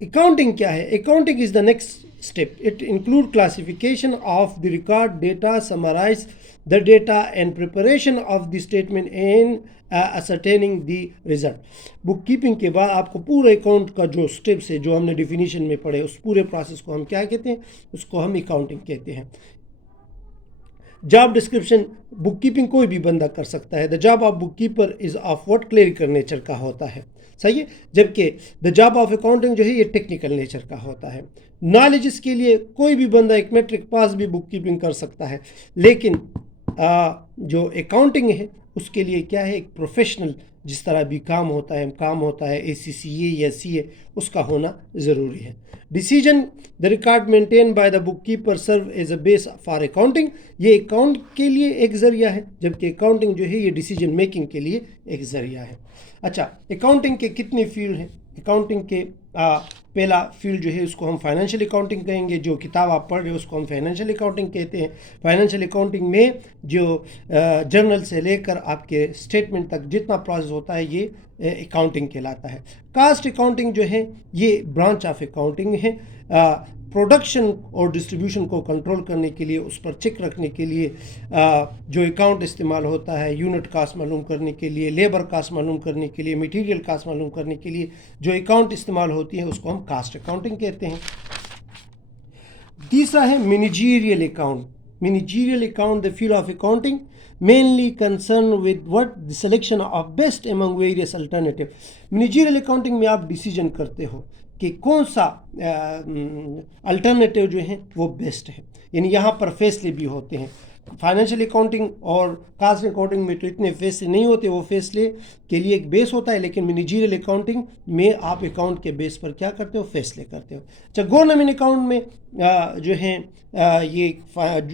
Accounting کیا ہے؟ Accounting is the next step. It include classification of the record data, summarise the data and preparation of the statement and ascertaining the result. Bookkeeping کے بعد آپ کو پورے account کا جو steps ہے جو ہم نے ڈیفینیشن میں پڑھے, اس پورے پروسیس کو ہم کیا کہتے ہیں؟ اس کو ہم اکاؤنٹنگ کہتے ہیں. جاب ڈسکرپشن, بک کیپنگ کوئی بھی بندہ کر سکتا ہے. The job of book keeper is of what clerical nature کا ہوتا ہے, صحیح ہے. جبکہ دا جاب آف اکاؤنٹنگ جو ہے یہ ٹیکنیکل نیچر کا ہوتا ہے. نالج اس کے لیے کوئی بھی بندہ ایک میٹرک پاس بھی بک کیپنگ کر سکتا ہے, لیکن جو اکاؤنٹنگ ہے اس کے لیے کیا ہے, ایک پروفیشنل جس طرح بھی کام ہوتا ہے ACCA یا CA, اس کا ہونا ضروری ہے. Decision, the record maintain by the book keeper serve as a base for accounting. یہ اکاؤنٹ کے لیے ایک ذریعہ ہے, جبکہ اکاؤنٹنگ جو ہے یہ ڈیسیجن میکنگ کے لیے ایک ذریعہ ہے. اچھا, اکاؤنٹنگ کے کتنے فیلڈ ہیں؟ اکاؤنٹنگ کے پہلا فیلڈ جو ہے اس کو ہم فائنینشیل اکاؤنٹنگ کہیں گے. جو کتاب آپ پڑھ رہے ہیں اس کو ہم فائنینشیل اکاؤنٹنگ کہتے ہیں. فائنینشیل اکاؤنٹنگ میں جو جرنل سے لے کر آپ کے اسٹیٹمنٹ تک جتنا پروسیس ہوتا ہے یہ اکاؤنٹنگ کہلاتا ہے. کاسٹ اکاؤنٹنگ جو ہے یہ برانچ آف اکاؤنٹنگ ہے. پروڈکشن اور ڈسٹریبیوشن کو کنٹرول کرنے کے لیے, اس پر چیک رکھنے کے لیے جو اکاؤنٹ استعمال ہوتا ہے, یونٹ کاسٹ معلوم کرنے کے لیے, لیبر کاسٹ معلوم کرنے کے لیے, مٹیریل کاسٹ معلوم کرنے کے لیے جو اکاؤنٹ استعمال ہوتی ہے اس کو ہم کاسٹ اکاؤنٹنگ کہتے ہیں. تیسرا ہے managerial account. Managerial account, the field of accounting mainly concerned with what the selection of best among various alternative. Managerial accounting میں آپ ڈیسیجن کرتے ہو کہ کون سا الٹرنیٹیو جو ہیں وہ بیسٹ ہے, یعنی یہاں پر فیصلے بھی ہوتے ہیں. فائنینشیل اکاؤنٹنگ اور کاسٹ اکاؤنٹنگ میں تو اتنے فیصلے نہیں ہوتے, وہ فیصلے کے لیے ایک بیس ہوتا ہے, لیکن مینیجیریل اکاؤنٹنگ میں آپ اکاؤنٹ کے بیس پر کیا کرتے ہو؟ فیصلے کرتے ہو. اچھا, گورنمنٹ اکاؤنٹ میں جو ہیں یہ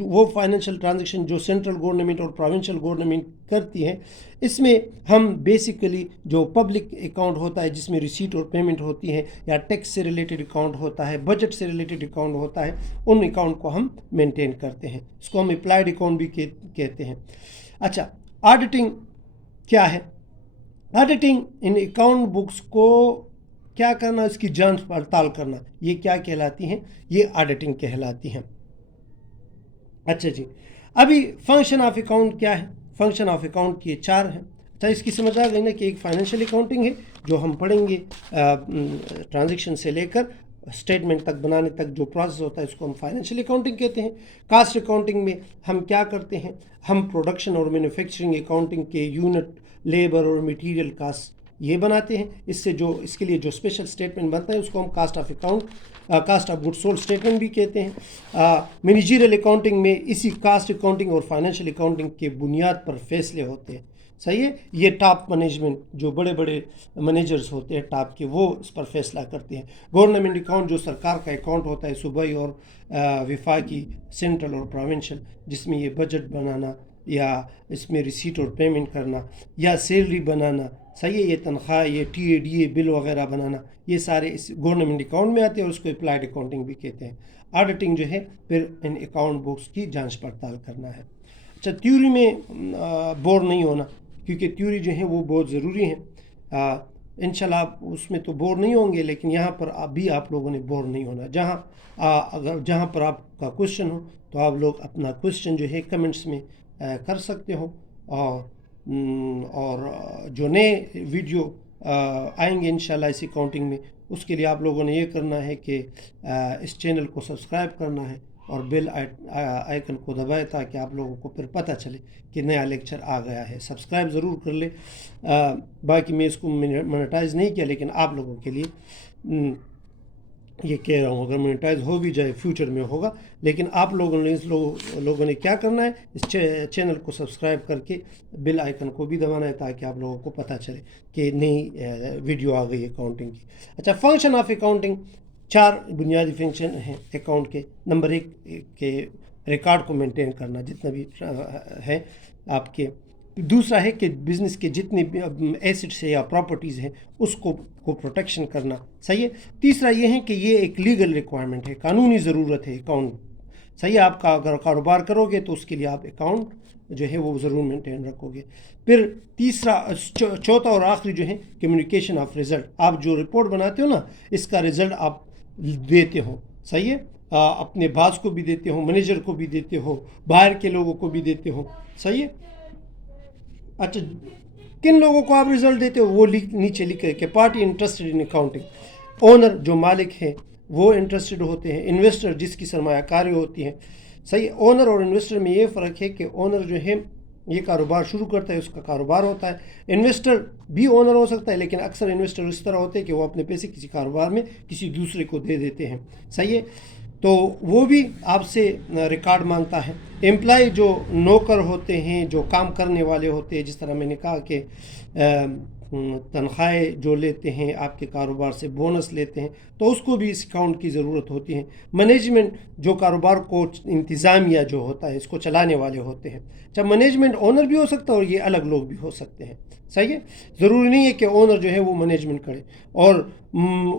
وہ فائنینشیل ٹرانزیکشن جو سینٹرل گورنمنٹ اور پروونشل گورنمنٹ کرتی ہے, اس میں ہم بیسیکلی جو پبلک اکاؤنٹ ہوتا ہے جس میں ریسیٹ اور پیمنٹ ہوتی ہے, یا ٹیکس سے ریلیٹڈ اکاؤنٹ ہوتا ہے, بجٹ سے ریلیٹڈ اکاؤنٹ ہوتا ہے, ان اکاؤنٹ کو ہم مینٹین کرتے ہیں. اس کو ہم اپلائیڈ اکاؤنٹ بھی کہتے ہیں. اچھا, آڈیٹنگ کیا ہے؟ آڈیٹنگ ان اکاؤنٹ بکس کو کیا کرنا, اس کی جانچ پڑتال کرنا, یہ کیا کہلاتی ہیں؟ یہ آڈیٹنگ کہلاتی ہیں. اچھا جی, ابھی فنکشن آف اکاؤنٹ کیا ہے؟ فنکشن آف اکاؤنٹ یہ 4 ہیں. اچھا, اس کی سمجھ آ گئی نا کہ ایک فائنینشیل اکاؤنٹنگ ہے جو ہم پڑھیں گے ٹرانزیکشن سے لے کر اسٹیٹمنٹ تک بنانے تک جو پروسیس ہوتا ہے اس کو ہم فائنینشیل اکاؤنٹنگ کہتے ہیں. کاسٹ اکاؤنٹنگ میں ہم کیا کرتے ہیں؟ ہم پروڈکشن اور مینوفیکچرنگ اکاؤنٹنگ کے یونٹ, لیبر اور مٹیریل کاسٹ یہ بناتے ہیں. اس کے لیے جو اسپیشل اسٹیٹمنٹ بنتا ہے اس کو ہم cost of good sold statement بھی کہتے ہیں. مینیجیریل اکاؤنٹنگ میں اسی کاسٹ اکاؤنٹنگ اور فائنینشیل اکاؤنٹنگ کے بنیاد پر فیصلے ہوتے ہیں, صحیح ہے. یہ ٹاپ مینجمنٹ جو بڑے بڑے مینیجرز ہوتے ہیں ٹاپ کے, وہ اس پر فیصلہ کرتے ہیں. گورنمنٹ اکاؤنٹ جو سرکار کا اکاؤنٹ ہوتا ہے, صوبائی اور وفاقی, سینٹرل اور پروونشل, جس میں یہ بجٹ بنانا یا اس میں ریسیٹ اور پیمنٹ کرنا یا سیلری بنانا, صحیح ہے, یہ تنخواہ, یہ TADA بل وغیرہ بنانا, یہ سارے اس گورنمنٹ اکاؤنٹ میں آتے ہیں اور اس کو اپلائیڈ اکاؤنٹنگ بھی کہتے ہیں. آڈیٹنگ جو ہے پھر ان اکاؤنٹ بکس کی جانچ پڑتال کرنا ہے. اچھا, تھیوری میں بور نہیں ہونا, کیونکہ تھیوری جو ہے وہ بہت ضروری ہیں. انشاءاللہ آپ اس میں تو بور نہیں ہوں گے, لیکن یہاں پر ابھی آپ لوگوں نے بور نہیں ہونا. جہاں پر آپ کا کوشچن ہو تو آپ لوگ اپنا کوشچن جو ہے کمنٹس میں کر سکتے ہو. اور جو نئے ویڈیو آئیں گے انشاءاللہ اس اکاؤنٹنگ میں, اس کے لیے آپ لوگوں نے یہ کرنا ہے کہ اس چینل کو سبسکرائب کرنا ہے اور بیل آئیکن کو دبائے تاکہ آپ لوگوں کو پھر پتہ چلے کہ نیا لیکچر آ گیا ہے. سبسکرائب ضرور کر لے. باقی میں اس کو مونیٹائز نہیں کیا, لیکن آپ لوگوں کے لیے یہ کہہ رہا ہوں, اگر مونیٹائز ہو بھی جائے فیوچر میں ہوگا, لیکن آپ لوگوں نے کیا کرنا ہے, اس چینل کو سبسکرائب کر کے بیل آئیکن کو بھی دبانا ہے تاکہ آپ لوگوں کو پتہ چلے کہ نئی ویڈیو آ گئی اکاؤنٹنگ کی. اچھا, فنکشن آف اکاؤنٹنگ 4 بنیادی فنکشن ہیں اکاؤنٹ کے. نمبر 1 کہ ریکارڈ کو مینٹین کرنا جتنا بھی ہے آپ کے. دوسرا ہے کہ بزنس کے جتنے بھی ایسٹس ہیں یا پراپرٹیز ہیں اس کو پروٹیکشن کرنا, صحیح ہے. تیسرا یہ ہے کہ یہ ایک لیگل ریکوائرمنٹ ہے, قانونی ضرورت ہے اکاؤنٹ صحیح ہے. آپ کا اگر کاروبار کرو گے تو اس کے لیے آپ اکاؤنٹ جو ہے وہ ضرور مینٹین رکھو گے. پھر تیسرا چوتھا اور آخری جو ہے کمیونیکیشن آف رزلٹ. آپ جو رپورٹ بناتے ہو نا اس کا رزلٹ آپ دیتے ہو. صحیح ہے. اپنے باس کو بھی دیتے ہو, مینیجر کو بھی دیتے ہو, باہر کے لوگوں کو بھی دیتے ہو. صحیح ہے. اچھا, کن لوگوں کو آپ رزلٹ دیتے ہو وہ نیچے لکھے کہ party interested in accounting. Owner جو مالک ہیں وہ انٹرسٹڈ ہوتے ہیں. انویسٹر جس کی سرمایہ کاری ہوتی ہے. صحیح. اونر اور انویسٹر میں یہ فرق ہے کہ اونر جو ہے یہ کاروبار شروع کرتا ہے, اس کا کاروبار ہوتا ہے. انویسٹر بھی اونر ہو سکتا ہے لیکن اکثر انویسٹر اس طرح ہوتے ہیں کہ وہ اپنے پیسے کسی کاروبار میں کسی دوسرے کو دے دیتے ہیں. صحیح ہے. تو وہ بھی آپ سے ریکارڈ مانگتا ہے. امپلائی جو نوکر ہوتے ہیں, جو کام کرنے والے ہوتے ہیں, جس طرح میں نے کہا کہ تنخواہیں جو لیتے ہیں آپ کے کاروبار سے, بونس لیتے ہیں, تو اس کو بھی اس اکاؤنٹ کی ضرورت ہوتی ہے. مینجمنٹ جو کاروبار کو انتظامیہ جو ہوتا ہے اس کو چلانے والے ہوتے ہیں. جب مینجمنٹ اونر بھی ہو سکتا ہے اور یہ الگ لوگ بھی ہو سکتے ہیں. صحیح ہے. ضروری نہیں ہے کہ اونر جو ہے وہ مینجمنٹ کرے, اور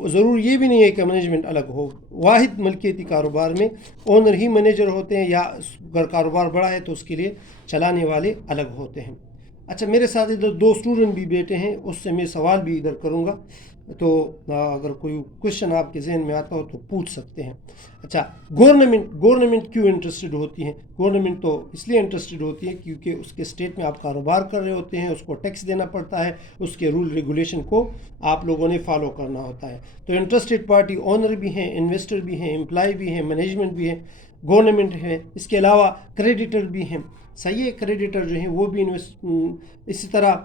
ضرور یہ بھی نہیں ہے کہ مینجمنٹ الگ ہو. واحد ملکیتی کاروبار میں اونر ہی مینیجر ہوتے ہیں, یا اگر کاروبار بڑا ہے تو اس کے لیے چلانے والے الگ ہوتے ہیں. اچھا, میرے ساتھ ادھر 2 اسٹوڈنٹ بھی بیٹھے ہیں, اس سے میں سوال بھی ادھر کروں گا, تو اگر کوئی کوشچن آپ کے ذہن میں آتا ہو تو پوچھ سکتے ہیں. اچھا, گورنمنٹ کیوں انٹرسٹڈ ہوتی ہیں؟ گورنمنٹ تو اس لیے انٹرسٹڈ ہوتی ہے کیونکہ اس کے اسٹیٹ میں آپ کاروبار کر رہے ہوتے ہیں, اس کو ٹیکس دینا پڑتا ہے, اس کے رول ریگولیشن کو آپ لوگوں نے فالو کرنا ہوتا ہے. تو انٹرسٹڈ پارٹی اونر بھی ہیں, انویسٹر بھی ہیں, امپلائی بھی ہیں, مینجمنٹ بھی ہے, گورنمنٹ ہے. اس کے علاوہ کریڈیٹر بھی ہیں. صحیح ہے. کریڈیٹر جو ہیں وہ بھی اسی طرح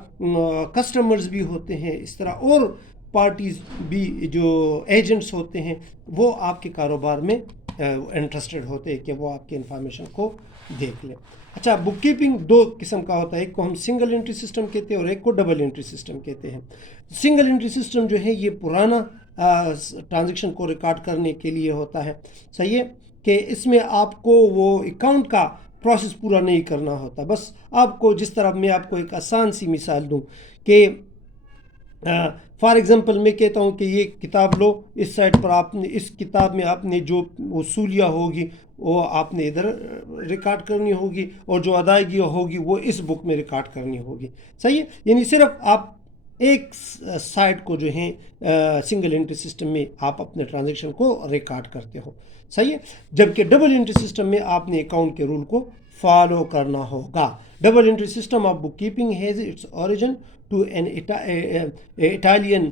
کسٹمرز بھی ہوتے ہیں. اس طرح اور پارٹیز بھی جو ایجنٹس ہوتے ہیں وہ آپ کے کاروبار میں انٹرسٹڈ ہوتے ہیں کہ وہ آپ کے انفارمیشن کو دیکھ لیں. اچھا, بک کیپنگ 2 قسم کا ہوتا ہے. ایک کو ہم سنگل انٹری سسٹم کہتے ہیں اور ایک کو ڈبل انٹری سسٹم کہتے ہیں. سنگل انٹری سسٹم جو ہے یہ پرانا ٹرانزیکشن کو ریکارڈ کرنے کے لیے ہوتا ہے. صحیح ہے. کہ اس میں آپ کو وہ اکاؤنٹ کا پروسیس پورا نہیں کرنا ہوتا. بس آپ کو جس طرح میں آپ کو ایک آسان سی مثال دوں کہ فار ایگزامپل میں کہتا ہوں کہ یہ کتاب لو, اس سائٹ پر آپ نے اس کتاب میں آپ نے جو وصولیہ ہوگی وہ آپ نے ادھر ریکارڈ کرنی ہوگی, اور جو ادائیگی ہوگی وہ اس بک میں ریکارڈ کرنی ہوگی. صحیح ہے. یعنی صرف آپ ایک سائٹ کو جو ہے سنگل انٹری سسٹم میں آپ اپنے ٹرانزیکشن کو ریکارڈ کرتے ہو. صحیح ہے. جبکہ ڈبل انٹری سسٹم میں آپ نے اکاؤنٹ کے رول کو فالو کرنا ہوگا. Double entry system of book keeping has its origin to an Italian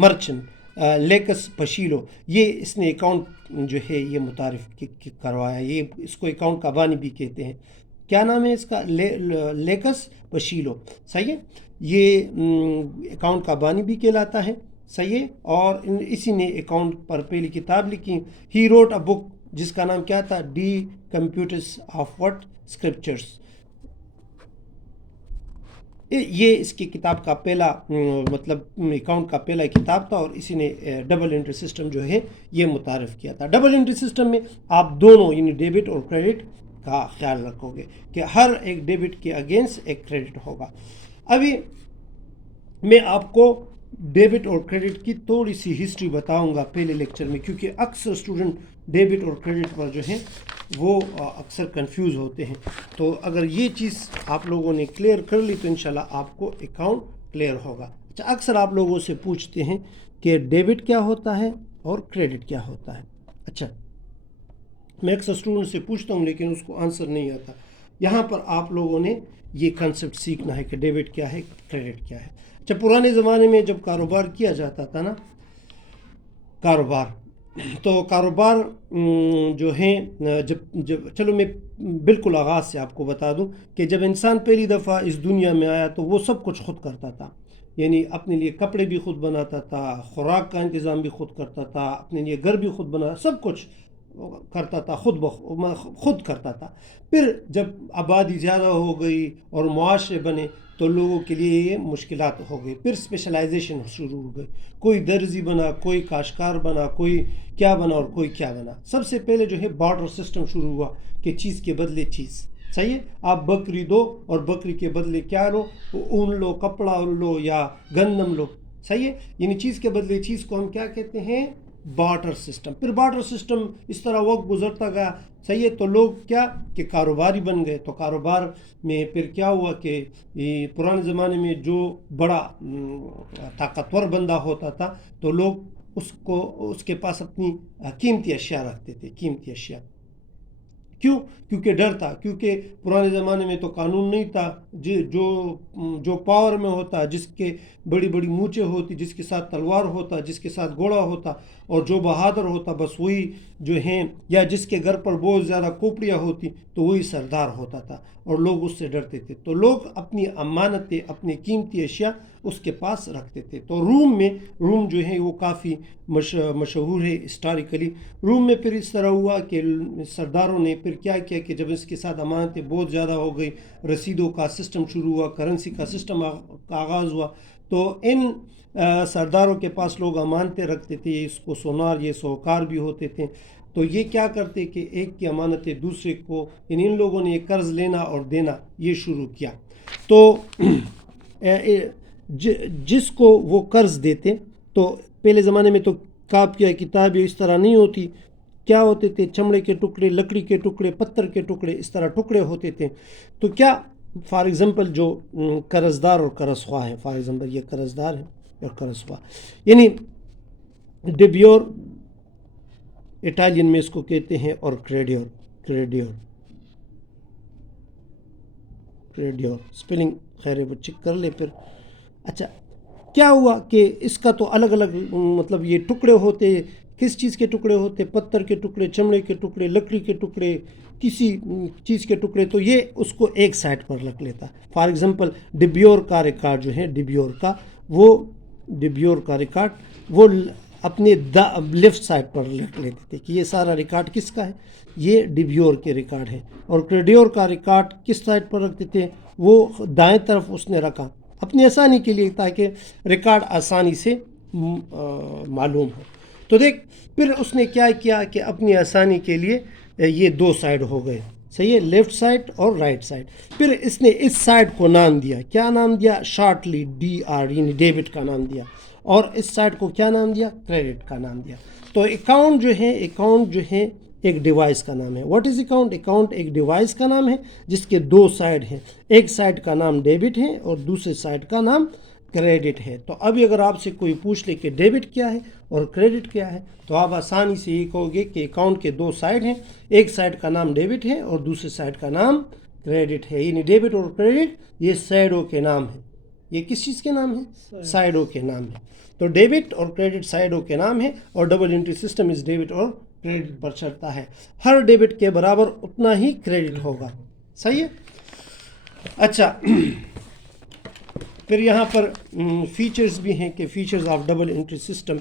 merchant Luca Pacioli. یہ اس نے اکاؤنٹ جو ہے یہ متعارف کروایا. یہ اس کو اکاؤنٹ کا بانی بھی کہتے ہیں. کیا نام ہے اس کا؟ لیکس پشیلو. صحیح ہے. یہ اکاؤنٹ کا بانی بھی کہلاتا ہے. صحیح ہے. اور اسی نے اکاؤنٹ پر پہلی کتاب لکھی. ہی روٹ اے بک جس کا نام کیا تھا؟ D computers of what scriptures. یہ اس کی کتاب کا پہلا مطلب اکاؤنٹ کا پہلا کتاب تھا, اور اسی نے ڈبل انٹری سسٹم جو ہے یہ متعارف کیا تھا. ڈبل انٹری سسٹم میں آپ دونوں یعنی ڈیبٹ اور کریڈٹ کا خیال رکھو گے کہ ہر ایک ڈیبٹ کے اگینسٹ ایک کریڈٹ ہوگا. ابھی میں آپ کو ڈیبٹ اور کریڈٹ کی تھوڑی سی ہسٹری بتاؤں گا پہلے لیکچر میں, کیونکہ اکثر اسٹوڈنٹ ڈیبٹ اور کریڈٹ پر جو ہے وہ اکثر کنفیوز ہوتے ہیں. تو اگر یہ چیز آپ لوگوں نے کلیئر کر لی تو انشاءاللہ آپ کو اکاؤنٹ کلیئر ہوگا. اچھا, اکثر آپ لوگوں سے پوچھتے ہیں کہ ڈیبٹ کیا ہوتا ہے اور کریڈٹ کیا ہوتا ہے. اچھا, میں اکثر اسٹوڈنٹ سے پوچھتا ہوں لیکن اس کو آنسر نہیں آتا. یہاں پر آپ لوگوں نے یہ کنسیپٹ سیکھنا ہے کہ ڈیبٹ کیا ہے, کریڈٹ کیا ہے. اچھا, پرانے زمانے میں جب کاروبار کیا جاتا تھا نا, تو کاروبار جو ہیں جب چلو میں بالکل آغاز سے آپ کو بتا دوں کہ جب انسان پہلی دفعہ اس دنیا میں آیا تو وہ سب کچھ خود کرتا تھا. یعنی اپنے لیے کپڑے بھی خود بناتا تھا, خوراک کا انتظام بھی خود کرتا تھا, اپنے لیے گھر بھی خود بنا, سب کچھ کرتا تھا, خود کرتا تھا. پھر جب آبادی زیادہ ہو گئی اور معاشرے بنے تو لوگوں کے لیے یہ مشکلات ہو گئی. پھر اسپیشلائزیشن شروع ہو گئی. کوئی درزی بنا, کوئی کاشتکار بنا, کوئی کیا بنا اور کوئی کیا بنا. سب سے پہلے جو ہے بارٹر سسٹم شروع ہوا کہ چیز کے بدلے چیز. صحیح ہے. آپ بکری دو اور بکری کے بدلے کیا لو؟ اون لو, کپڑا لو یا گندم لو. صحیح ہے. یعنی چیز کے بدلے چیز کو ہم کیا کہتے ہیں؟ Barter system. پھر بارٹر سسٹم اس طرح وقت گزرتا گیا, صحیح ہے, تو لوگ کیا کہ کاروباری بن گئے. تو کاروبار میں پھر کیا ہوا کہ پرانے زمانے میں جو بڑا طاقتور بندہ ہوتا تھا تو لوگ اس کے پاس اپنی قیمتی اشیاء رکھتے تھے, قیمتی اشیاء. کیوں؟ کیونکہ ڈر تھا, کیونکہ پرانے زمانے میں تو قانون نہیں تھا. جو پاور میں ہوتا, جس کے بڑی بڑی مونچھیں ہوتی, جس کے ساتھ تلوار ہوتا, جس کے ساتھ گھوڑا ہوتا, اور جو بہادر ہوتا بس وہی جو ہیں, یا جس کے گھر پر بہت زیادہ کھوپڑیاں ہوتی تو وہی سردار ہوتا تھا, اور لوگ اس سے ڈرتے تھے. تو لوگ اپنی امانتیں, اپنی قیمتی اشیاء اس کے پاس رکھتے تھے. تو روم جو ہے وہ کافی مشہور ہے ہسٹوریکلی. روم میں پھر اس طرح ہوا کہ سرداروں نے پھر کیا کیا کہ جب اس کے ساتھ امانتیں بہت زیادہ ہو گئی, رسیدوں کا سسٹم شروع ہوا, کرنسی کا سسٹم کا آغاز ہوا, تو ان سرداروں کے پاس لوگ امانتیں رکھتے تھے. اس کو سونار, یہ سوکار بھی ہوتے تھے. تو یہ کیا کرتے کہ ایک کی امانتیں دوسرے کو, یعنی ان لوگوں نے قرض لینا اور دینا یہ شروع کیا. تو جس کو وہ قرض دیتے, تو پہلے زمانے میں تو کاپیاں کتابیں اس طرح نہیں ہوتی, کیا ہوتے تھے, چمڑے کے ٹکڑے, لکڑی کے ٹکڑے, پتھر کے ٹکڑے, اس طرح ٹکڑے ہوتے تھے. تو کیا فار ایگزامپل جو قرض دار اور قرض خواہ ہے, فار ایگزامپل یہ قرض دار ہے اور قرض خواہ, یعنی ڈیبیور اٹالین میں اس کو کہتے ہیں, اور کریڈیور اسپیلنگ خیر ہے وہ چیک کر لے پھر. اچھا, کیا ہوا کہ اس کا تو الگ الگ مطلب یہ ٹکڑے ہوتے, کس چیز کے ٹکڑے ہوتے, پتھر کے ٹکڑے, چمڑے کے ٹکڑے, لکڑی کے ٹکڑے, کسی چیز کے ٹکڑے, تو یہ اس کو ایک سائڈ پر رکھ لیتا. فار ایگزامپل ڈیبیور کا ریکارڈ جو ہے, ڈیبیور کا ریکارڈ وہ اپنے لیفٹ سائڈ پر رکھ لیتے تھے کہ یہ سارا ریکارڈ کس کا ہے, یہ ڈیبیور کے ریکارڈ ہے. اور کریڈیور کا ریکارڈ کس سائڈ پر رکھتے تھے, وہ دائیں طرف اس نے رکھا اپنی آسانی کے لیے, تاکہ ریکارڈ آسانی سے معلوم ہو. تو دیکھ پھر اس نے کیا کیا کہ اپنی آسانی کے لیے یہ دو سائڈ ہو گئے, صحیح ہے, لیفٹ سائڈ اور رائٹ سائڈ. پھر اس نے اس سائڈ کو نام دیا, کیا نام دیا, شارٹلی DR یعنی ڈیبٹ کا نام دیا, اور اس سائڈ کو کیا نام دیا, کریڈٹ کا نام دیا. تو اکاؤنٹ جو ہے ایک ڈیوائس کا نام ہے. What is account? اکاؤنٹ ایک ڈیوائس کا نام ہے جس کے دو سائڈ ہیں, ایک سائڈ کا نام ڈیبٹ ہے اور دوسرے سائڈ کا نام کریڈٹ ہے. تو ابھی اگر آپ سے کوئی پوچھ لے کہ ڈیبٹ کیا ہے اور کریڈٹ کیا ہے, تو آپ آسانی سے یہ کہو گے کہ اکاؤنٹ کے دو سائڈ ہیں, ایک سائڈ کا نام ڈیبٹ ہے اور دوسرے سائڈ کا نام کریڈٹ ہے. یعنی ڈیبٹ اور کریڈٹ یہ سائڈوں کے نام ہیں. یہ کس چیز کے نام ہیں؟ سائڈوں کے نام ہیں. تو ڈیبٹ اور کریڈٹ سائڈوں کے نام ہیں, اور ڈبل انٹری سسٹم اس ڈیبٹ اور کریڈٹ پر چلتا ہے. ہر ڈیبٹ کے برابر اتنا ہی کریڈٹ ہوگا, صحیح ہے. اچھا, پھر یہاں پر فیچرز بھی ہیں کہ features of double entry system,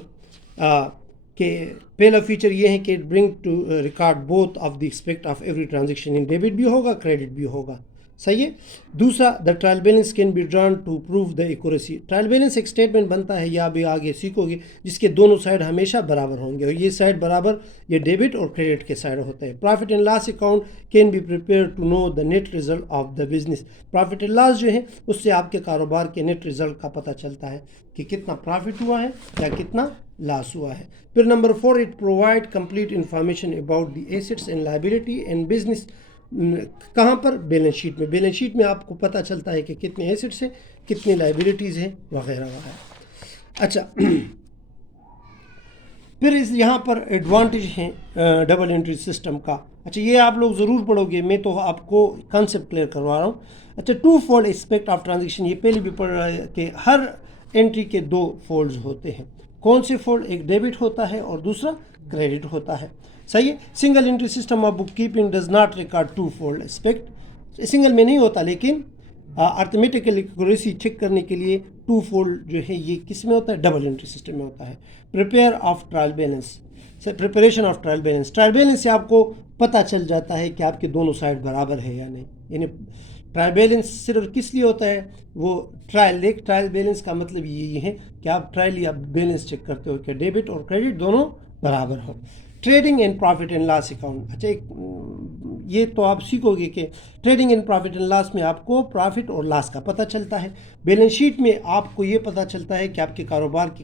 کہ پہلا فیچر یہ ہے کہ bring to record both of the aspect of every transaction, ان ڈیبٹ بھی ہوگا کریڈٹ بھی ہوگا, صحیح ہے. دوسرا, the trial balance can be drawn to prove the accuracy. Trial balance ایک اسٹیٹمنٹ بنتا ہے, یا بھی آگے سیکھو گے, جس کے دونوں سائڈ ہمیشہ برابر ہوں گے, اور یہ سائڈ برابر یہ ڈیبٹ اور کریڈٹ کے سائڈ ہوتا ہے. Profit and loss account can be prepare to know the net result of the business. Profit and loss جو ہے اس سے آپ کے کاروبار کے نیٹ ریزلٹ کا پتہ چلتا ہے کہ کتنا پروفٹ ہوا ہے یا کتنا لاس ہوا ہے. پھر number 4, it provide complete information about the assets and liability and business. کہاں پر؟ بیلنس شیٹ میں. بیلنس شیٹ میں آپ کو پتہ چلتا ہے کہ کتنے ایسٹس ہیں, کتنی لائبلٹیز ہیں, وغیرہ وغیرہ. اچھا, پھر یہاں پر ایڈوانٹیج ہیں ڈبل انٹری سسٹم کا. اچھا, یہ آپ لوگ ضرور پڑھو گے, میں تو آپ کو کانسیپٹ کلیئر کروا رہا ہوں. اچھا, 2 فولڈ ایسپیکٹ آف ٹرانزیکشن, یہ پہلے بھی پڑھ رہا ہے کہ ہر انٹری کے 2 فولڈز ہوتے ہیں. کون سے فولڈ؟ ایک ڈیبٹ ہوتا ہے اور دوسرا کریڈٹ ہوتا ہے, صحیح ہے. Single entry system of book keeping does not record 2 fold aspect. Single میں نہیں ہوتا, لیکن ارتھمیٹیکل ایکوریسی چیک کرنے کے لیے 2 فولڈ جو ہے یہ کس میں ہوتا ہے؟ ڈبل انٹری سسٹم میں ہوتا ہے. Prepare of trial balance, preparation of trial balance. Trial balance سے آپ کو پتہ چل جاتا ہے کہ آپ کے دونوں سائڈ برابر ہے یا نہیں. یعنی ٹرائل بیلنس صرف کس لیے ہوتا ہے؟ وہ ٹرائل بیلنس کا مطلب یہی ہے کہ آپ ٹرائل یا بیلنس چیک کرتے ہو کہ ڈیبٹ اور کریڈٹ دونوں برابر ہو. Trading and profit and loss account. اچھا, یہ تو آپ سیکھو گے کہ trading and profit and loss میں آپ کو پروفٹ اور لاس کا پتہ چلتا ہے. بیلنس شیٹ میں آپ کو یہ پتہ چلتا ہے کہ آپ کے کاروبار کی